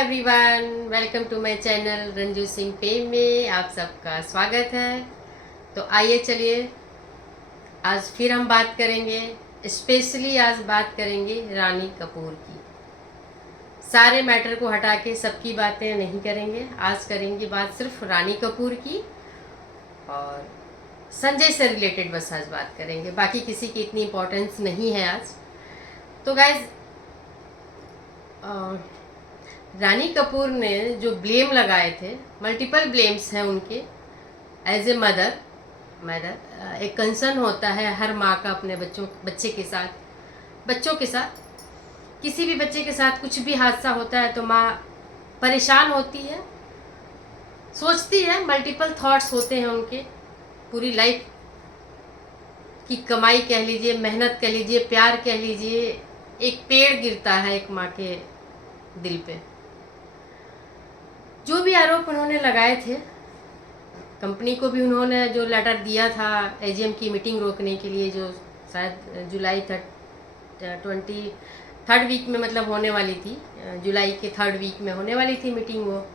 Everyone, welcome to my channel Ranju Singh fame में आप सबका स्वागत है। तो आइए चलिए आज फिर हम बात करेंगे, स्पेशली आज बात करेंगे रानी कपूर की। सारे मैटर को हटा के सबकी बातें नहीं करेंगे, आज करेंगे बात सिर्फ रानी कपूर की और संजय से रिलेटेड बस आज बात करेंगे, बाकी किसी की इतनी इम्पोर्टेंस नहीं है आज। तो गाइज रानी कपूर ने जो ब्लेम लगाए थे, मल्टीपल ब्लेम्स हैं उनके एज ए मदर। एक कंसर्न होता है हर माँ का अपने बच्चों के साथ किसी भी बच्चे के साथ कुछ भी हादसा होता है तो माँ परेशान होती है, सोचती है, मल्टीपल थॉट्स होते हैं उनके। पूरी लाइफ की कमाई कह लीजिए, मेहनत कह लीजिए, प्यार कह लीजिए, एक पेड़ गिरता है एक माँ के दिल पे। जो भी आरोप उन्होंने लगाए थे, कंपनी को भी उन्होंने जो लेटर दिया था एजीएम की मीटिंग रोकने के लिए, जो शायद जुलाई 23rd वीक में मतलब होने वाली थी, जुलाई के 3rd वीक में होने वाली थी मीटिंग वो।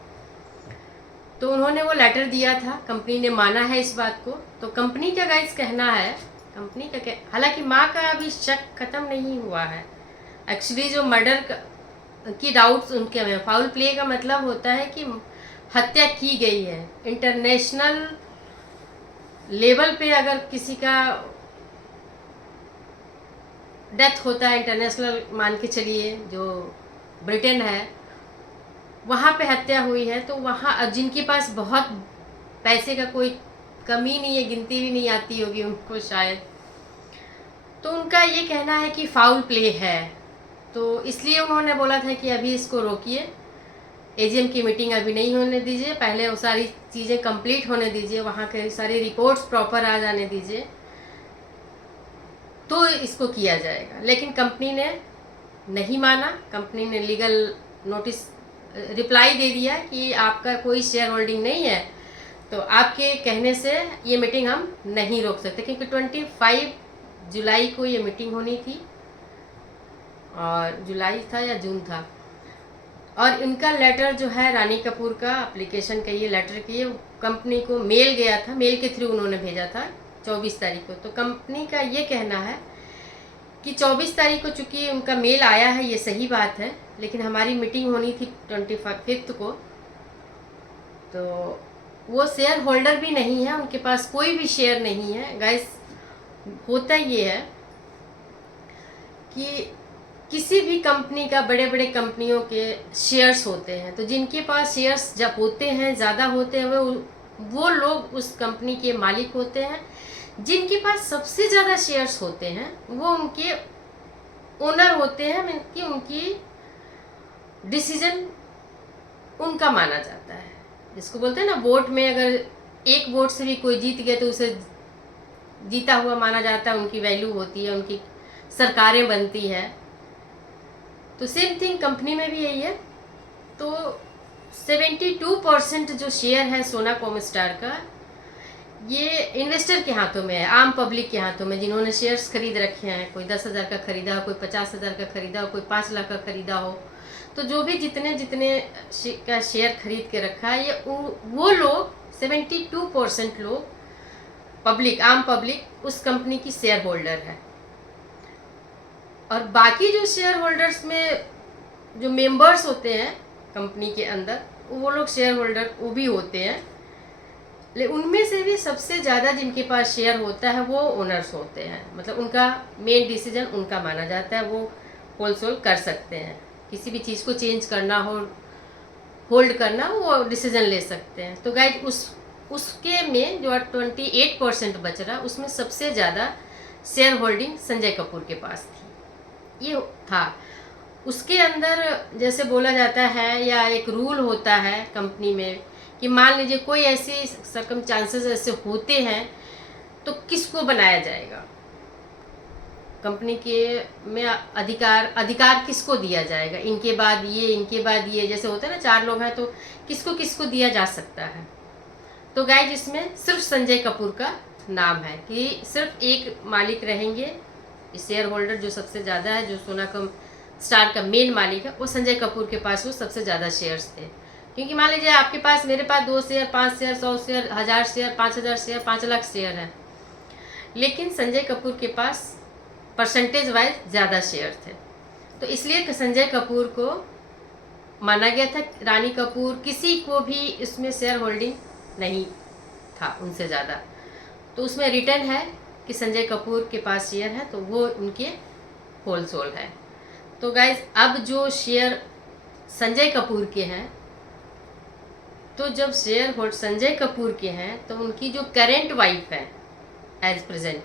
तो उन्होंने वो लेटर दिया था, कंपनी ने माना है इस बात को। तो कंपनी का गाइस कहना है, हालांकि माँ का अभी शक खत्म नहीं हुआ है। एक्चुअली जो मर्डर की डाउट्स उनके में, फाउल प्ले का मतलब होता है कि हत्या की गई है। इंटरनेशनल लेवल पे अगर किसी का डेथ होता है, इंटरनेशनल मान के चलिए जो ब्रिटेन है वहाँ पे हत्या हुई है, तो वहाँ जिनके पास बहुत पैसे का कोई कमी नहीं है, गिनती भी नहीं आती होगी उनको शायद, तो उनका ये कहना है कि फाउल प्ले है। तो इसलिए उन्होंने बोला था कि अभी इसको रोकिए, एजीएम की मीटिंग अभी नहीं होने दीजिए, पहले वो सारी चीज़ें कंप्लीट होने दीजिए, वहाँ के सारी रिपोर्ट्स प्रॉपर आ जाने दीजिए, तो इसको किया जाएगा। लेकिन कंपनी ने नहीं माना। कंपनी ने लीगल नोटिस रिप्लाई दे दिया कि आपका कोई शेयर होल्डिंग नहीं है, तो आपके कहने से ये मीटिंग हम नहीं रोक सकते, क्योंकि 25 जुलाई को ये मीटिंग होनी थी, और जुलाई था या जून था। और इनका लेटर जो है रानी कपूर का एप्लीकेशन का, ये लेटर की कंपनी को मेल गया था, मेल के थ्रू उन्होंने भेजा था 24 तारीख को। तो कंपनी का ये कहना है कि 24 तारीख को चूँकि उनका मेल आया है, ये सही बात है, लेकिन हमारी मीटिंग होनी थी 25 को, तो वो शेयर होल्डर भी नहीं है, उनके पास कोई भी शेयर नहीं है। गाइस होता ये है कि किसी भी कंपनी का, बड़े बड़े कंपनियों के शेयर्स होते हैं, तो जिनके पास शेयर्स जब होते हैं, ज़्यादा होते हैं, वो लोग उस कंपनी के मालिक होते हैं। जिनके पास सबसे ज़्यादा शेयर्स होते हैं वो उनके ओनर होते हैं, कि उनकी डिसीजन उनका माना जाता है। जिसको बोलते हैं ना, वोट में अगर एक वोट से भी कोई जीत गया तो उसे जीता हुआ माना जाता है, उनकी वैल्यू होती है, उनकी सरकारें बनती है। तो सेम थिंग कंपनी में भी यही है। तो 72% जो शेयर है सोना कॉमस्टार का, ये इन्वेस्टर के हाथों में है, आम पब्लिक के हाथों में, जिन्होंने शेयर्स खरीद रखे हैं। कोई 10,000 का खरीदा हो, कोई 50,000 का खरीदा हो, कोई 5 लाख का खरीदा हो। तो जो भी जितने का शेयर खरीद के रखा है, ये वो लोग 72% लोग पब्लिक, आम पब्लिक उस कंपनी की शेयर होल्डर है। और बाकी जो शेयर होल्डर्स में जो मेंबर्स होते हैं कंपनी के अंदर, वो लोग शेयर होल्डर वो भी होते हैं, लेकिन उनमें से भी सबसे ज़्यादा जिनके पास शेयर होता है वो ओनर्स होते हैं। मतलब उनका मेन डिसीजन उनका माना जाता है, वो होलसेल कर सकते हैं, किसी भी चीज़ को चेंज करना हो, होल्ड करना हो, वो डिसीजन ले सकते हैं। तो गाइज उसके में जो 28% बच रहा, उसमें सबसे ज़्यादा शेयर होल्डिंग संजय कपूर के पास थी, ये था। उसके अंदर जैसे बोला जाता है, या एक रूल होता है कंपनी में, कि मान लीजिए कोई ऐसी सर्कमस्टांसेस ऐसे होते हैं तो किसको बनाया जाएगा कंपनी के में, अधिकार किसको दिया जाएगा, इनके बाद ये, जैसे होता है ना 4 लोग हैं तो किसको किसको दिया जा सकता है। तो गाइज इसमें सिर्फ संजय कपूर का नाम है कि सिर्फ एक मालिक रहेंगे, शेयर होल्डर जो सबसे ज़्यादा है, जो सोना स्टार का मेन मालिक है, वो संजय कपूर के पास वो सबसे ज़्यादा शेयर्स थे। क्योंकि मान लीजिए आपके पास, मेरे पास 2 share, 5 share, 100 share, 1000 share, 5000 share, 5 lakh share है, लेकिन संजय कपूर के पास परसेंटेज वाइज ज़्यादा शेयर थे। तो इसलिए संजय कपूर को माना गया था, रानी कपूर किसी को भी इसमें शेयर होल्डिंग नहीं था उनसे ज़्यादा। तो उसमें रिटर्न है कि संजय कपूर के पास शेयर है, तो वो उनके होल सोल है। तो गाइज, अब जो शेयर संजय कपूर के हैं, तो जब शेयर होल्ड संजय कपूर के हैं, तो उनकी जो करेंट वाइफ है एज प्रेजेंट,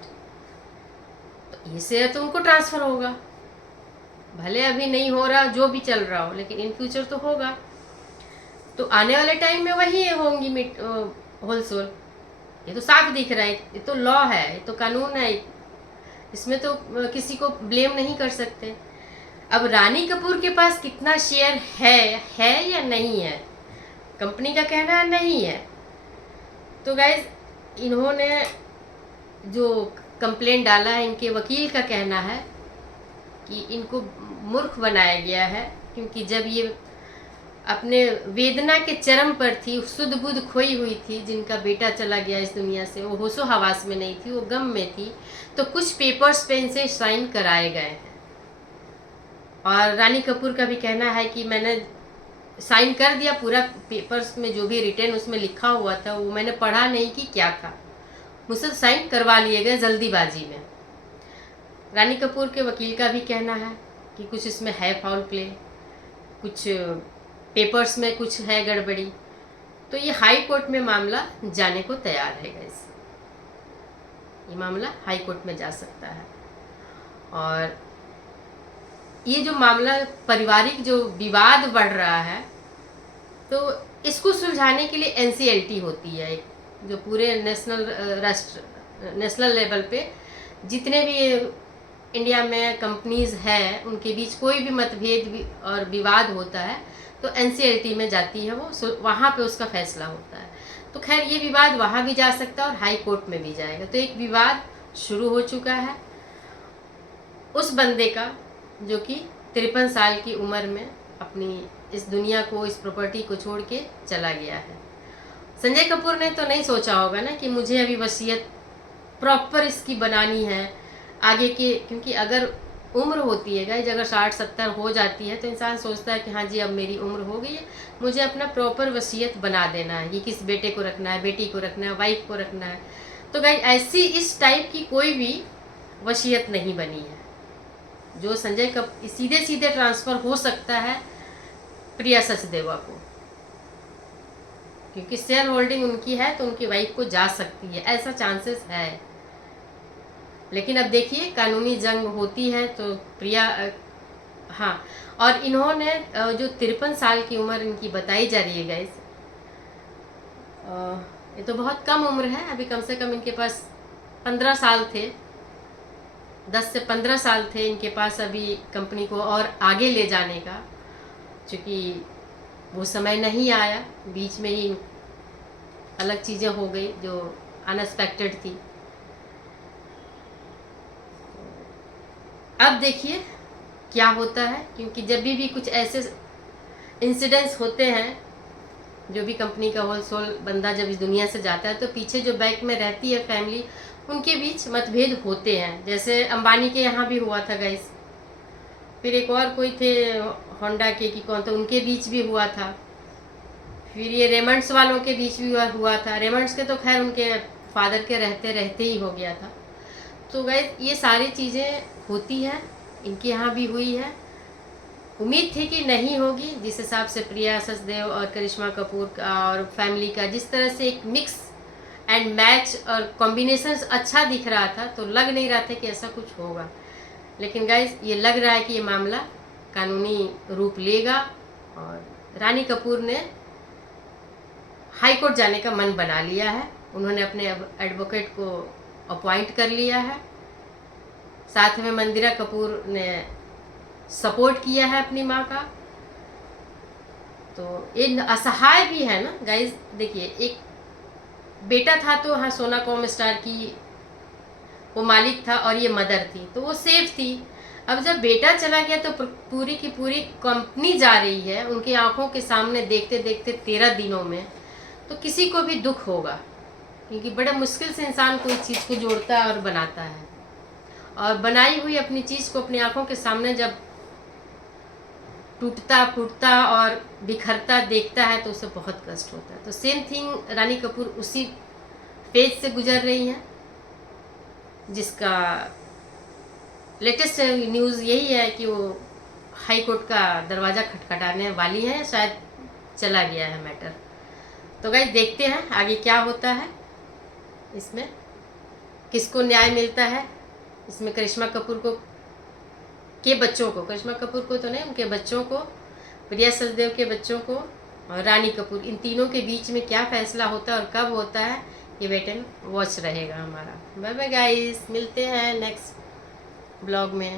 तो ये शेयर तो उनको ट्रांसफ़र होगा। भले अभी नहीं हो रहा, जो भी चल रहा हो, लेकिन इन फ्यूचर तो होगा। तो आने वाले टाइम में वही होंगी होल सोल। ये तो साफ दिख रहा है, ये तो लॉ है, ये तो कानून है, इसमें तो किसी को ब्लेम नहीं कर सकते। अब रानी कपूर के पास कितना शेयर है या नहीं है, कंपनी का कहना है नहीं है। तो गाइज, इन्होंने जो कंप्लेंट डाला है, इनके वकील का कहना है कि इनको मूर्ख बनाया गया है, क्योंकि जब ये अपने वेदना के चरम पर थी, सुध बुध खोई हुई थी, जिनका बेटा चला गया इस दुनिया से, वो होशो हवास में नहीं थी, वो गम में थी, तो कुछ पेपर्स पे इनसे साइन कराए गए हैं। और रानी कपूर का भी कहना है कि मैंने साइन कर दिया, पूरा पेपर्स में जो भी रिटर्न उसमें लिखा हुआ था वो मैंने पढ़ा नहीं कि क्या था, मुझसे साइन करवा लिए गए जल्दीबाजी में। रानी कपूर के वकील का भी कहना है कि कुछ इसमें है फाउल प्ले, कुछ पेपर्स में कुछ है गड़बड़ी। तो ये हाई कोर्ट में मामला जाने को तैयार है गाइस, ये मामला हाई कोर्ट में जा सकता है। और ये जो मामला, पारिवारिक जो विवाद बढ़ रहा है, तो इसको सुलझाने के लिए एनसीएलटी होती है, एक जो पूरे नेशनल लेवल पे जितने भी इंडिया में कंपनीज हैं, उनके बीच कोई भी मतभेद और विवाद होता है तो एनसीएलटी में जाती है वो, वहाँ पे उसका फैसला होता है। तो खैर, ये विवाद वहाँ भी जा सकता है और हाई कोर्ट में भी जाएगा। तो एक विवाद शुरू हो चुका है उस बंदे का जो कि 53 साल की उम्र में अपनी इस दुनिया को, इस प्रॉपर्टी को छोड़ के चला गया है। संजय कपूर ने तो नहीं सोचा होगा ना कि मुझे अभी वसीयत प्रॉपर इसकी बनानी है आगे के, क्योंकि अगर उम्र होती है गाइस, अगर 60-70 हो जाती है तो इंसान सोचता है कि हाँ जी अब मेरी उम्र हो गई है, मुझे अपना प्रॉपर वसीयत बना देना है, ये किस बेटे को रखना है, बेटी को रखना है, वाइफ को रखना है। तो गाइस, ऐसी इस टाइप की कोई भी वसीयत नहीं बनी है। जो संजय कपूर सीधे सीधे ट्रांसफ़र हो सकता है प्रिया सचदेवा को, क्योंकि शेयर होल्डिंग उनकी है तो उनकी वाइफ को जा सकती है, ऐसा चांसेस है। लेकिन अब देखिए, कानूनी जंग होती है तो प्रिया हाँ। और इन्होंने जो 53 साल की उम्र इनकी बताई जा रही है गाइस, ये तो बहुत कम उम्र है। अभी कम से कम इनके पास 15 साल थे, 10 से 15 साल थे इनके पास अभी कंपनी को और आगे ले जाने का, क्योंकि वो समय नहीं आया, बीच में ही अलग चीज़ें हो गई जो अनएक्सपेक्टेड थी। अब देखिए क्या होता है, क्योंकि जब भी कुछ ऐसे इंसिडेंट्स होते हैं, जो भी कंपनी का होलसेल बंदा जब इस दुनिया से जाता है, तो पीछे जो बैक में रहती है फैमिली, उनके बीच मतभेद होते हैं। जैसे अंबानी के यहाँ भी हुआ था गाइस, फिर एक और कोई थे होंडा के कि कौन था, उनके बीच भी हुआ था, फिर ये रेमंड्स वालों के बीच भी हुआ था। रेमंड्स के तो खैर उनके फादर के रहते रहते ही हो गया था। तो गाइस, ये सारी चीज़ें होती हैं, इनके यहाँ भी हुई है। उम्मीद थी कि नहीं होगी, जिस हिसाब से प्रिया सचदेव और करिश्मा कपूर का और फैमिली का जिस तरह से एक मिक्स एंड मैच और कॉम्बिनेशंस अच्छा दिख रहा था, तो लग नहीं रहा था कि ऐसा कुछ होगा। लेकिन गाइस, ये लग रहा है कि ये मामला कानूनी रूप लेगा और रानी कपूर ने हाई कोर्ट जाने का मन बना लिया है। उन्होंने अपने एडवोकेट को अपॉइंट कर लिया है, साथ में मंदिरा कपूर ने सपोर्ट किया है अपनी माँ का। तो ये असहाय भी है ना गाइज। देखिए, एक बेटा था तो हाँ, सोनाकॉम स्टार की वो मालिक था और ये मदर थी, तो वो सेफ थी। अब जब बेटा चला गया तो पूरी की पूरी कंपनी जा रही है उनकी आंखों के सामने, देखते देखते 13 दिनों में, तो किसी को भी दुख होगा, क्योंकि बड़े मुश्किल से इंसान कोई चीज़ को जोड़ता है और बनाता है, और बनाई हुई अपनी चीज़ को अपनी आंखों के सामने जब टूटता फूटता और बिखरता देखता है तो उसे बहुत कष्ट होता है। तो सेम थिंग रानी कपूर उसी फेज से गुजर रही हैं, जिसका लेटेस्ट न्यूज़ यही है कि वो हाई कोर्ट का दरवाज़ा खटखटाने वाली है, शायद चला गया है मैटर। तो गाइस देखते हैं आगे क्या होता है, इसमें किसको न्याय मिलता है। इसमें करिश्मा कपूर को के बच्चों को, करिश्मा कपूर को तो नहीं, उनके बच्चों को, प्रिया सचदेव के बच्चों को और रानी कपूर, इन तीनों के बीच में क्या फैसला होता है और कब होता है, ये वेट एंड वॉच रहेगा हमारा। बाय बाय गाइस, मिलते हैं नेक्स्ट ब्लॉग में।